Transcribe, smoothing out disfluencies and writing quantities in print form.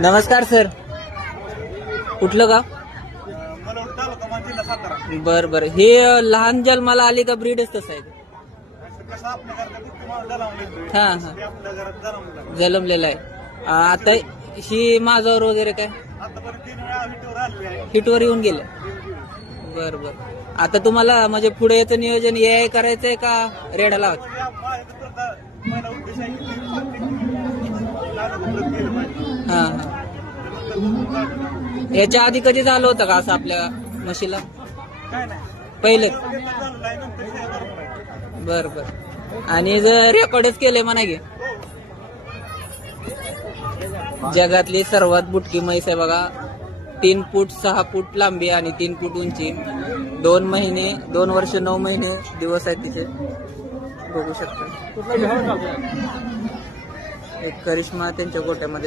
नमस्कार सर, कुठलं गाव? बर बर. हे लहान जन्माला आली का ब्रीडच तसं आहे? हा हा, जन्मलेला आहे. आता ही माझ्यावर वगैरे काय हिटवर येऊन गेलं? बर बर. आता तुम्हाला म्हणजे पुढे याचं नियोजन ए करायचंय का रेडा लावायचं? हा हा. याच्या आधी कधी झालं होतं का असं आपल्या म्हशीला? पहिले. बर बर. आणि जर रेकॉर्डच केलंय म्हणा की, जगातली सर्वात बुटकी म्हैस आहे बघा. 3 फूट 6 फूट लांबी आणि 3 फूट उंची. 2 महिने 2 वर्ष 9 महिने दिवस आहेत तिचे, बघू शकता. एक करिश्मा त्यांच्या गोट्यामध्ये